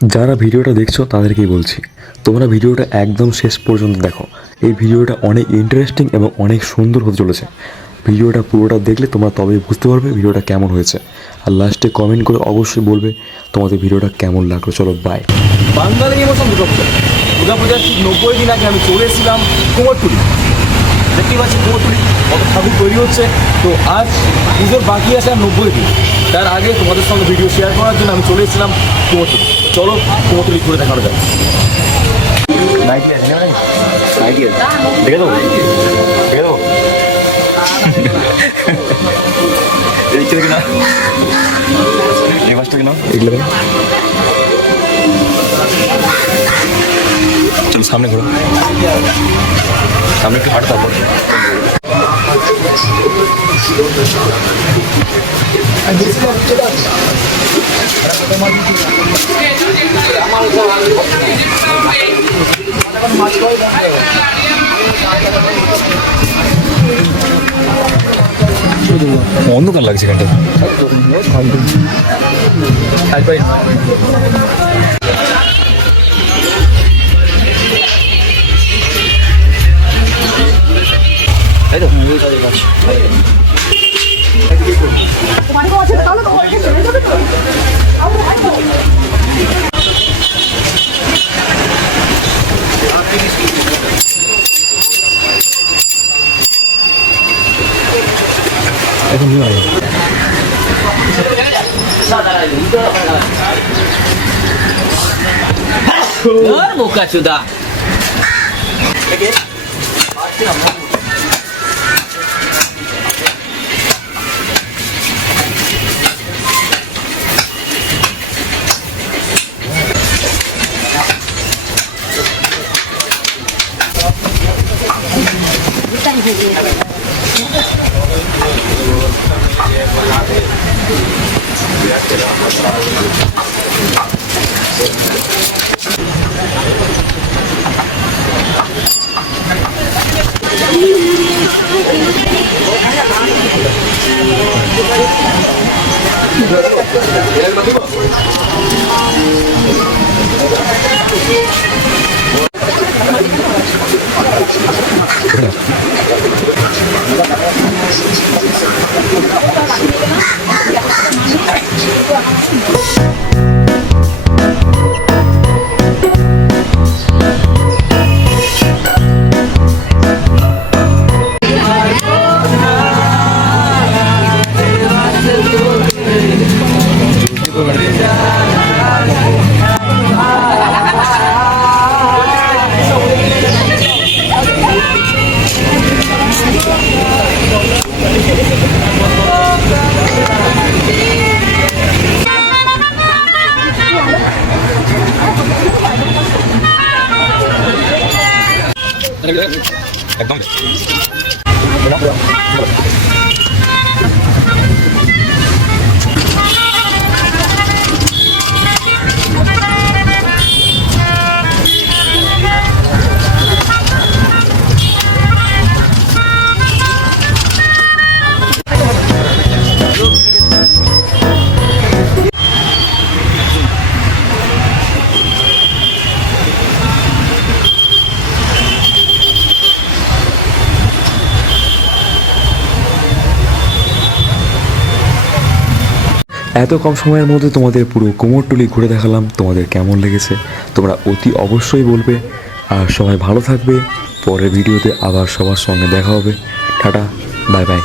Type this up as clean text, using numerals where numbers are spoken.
যারা ভিডিওটা দেখছো তাদেরকেই বলছি, তোমরা ভিডিওটা একদম শেষ পর্যন্ত দেখো। এই ভিডিওটা অনেক ইন্টারেস্টিং এবং অনেক সুন্দর হতে চলেছে। ভিডিওটা পুরোটা দেখলে তোমরা তবেই বুঝতে পারবে ভিডিওটা কেমন হয়েছে। আর লাস্টে কমেন্ট করে অবশ্যই বলবে তোমাদের ভিডিওটা কেমন লাগলো। চলো বাই। বাঙালি ইমোশন দুর্গাপূজার ঠিক 90 দিন আগে আমি চলে এসেছিলাম কুমোরটুলি। দেখতেই পাচ্ছি কুমোরটুলি কত ঠাকুর তৈরি হচ্ছে। তো আজ পুজোর বাকি আছে আর 90 দিন, তার আগে তোমাদের সঙ্গে ভিডিও শেয়ার করার জন্য আমি চলে এসেছিলাম কুমোরটুলি। চলো কুমোরটুলি ঘুরে দেখানো যায়। দেখে দেবো দেখে দেবো এই না এই বাসটা কিনা এগুলো চলো সামনে ঘুরো, সামনে একটু হাঁটতে হবে। অন্ধকার লাগছে এখানটা। তাই তো বোকা চুদা একদম। এত কম সময়ের মধ্যে তোমাদের পুরো কুমোরটুলি ঘুরে দেখালাম। তোমাদের কেমন লেগেছে তোমরা অতি অবশ্যই বলবে। আর সবাই ভালো থাকবে। পরের ভিডিওতে আবার সবার সঙ্গে দেখা হবে। Tata, bye bye.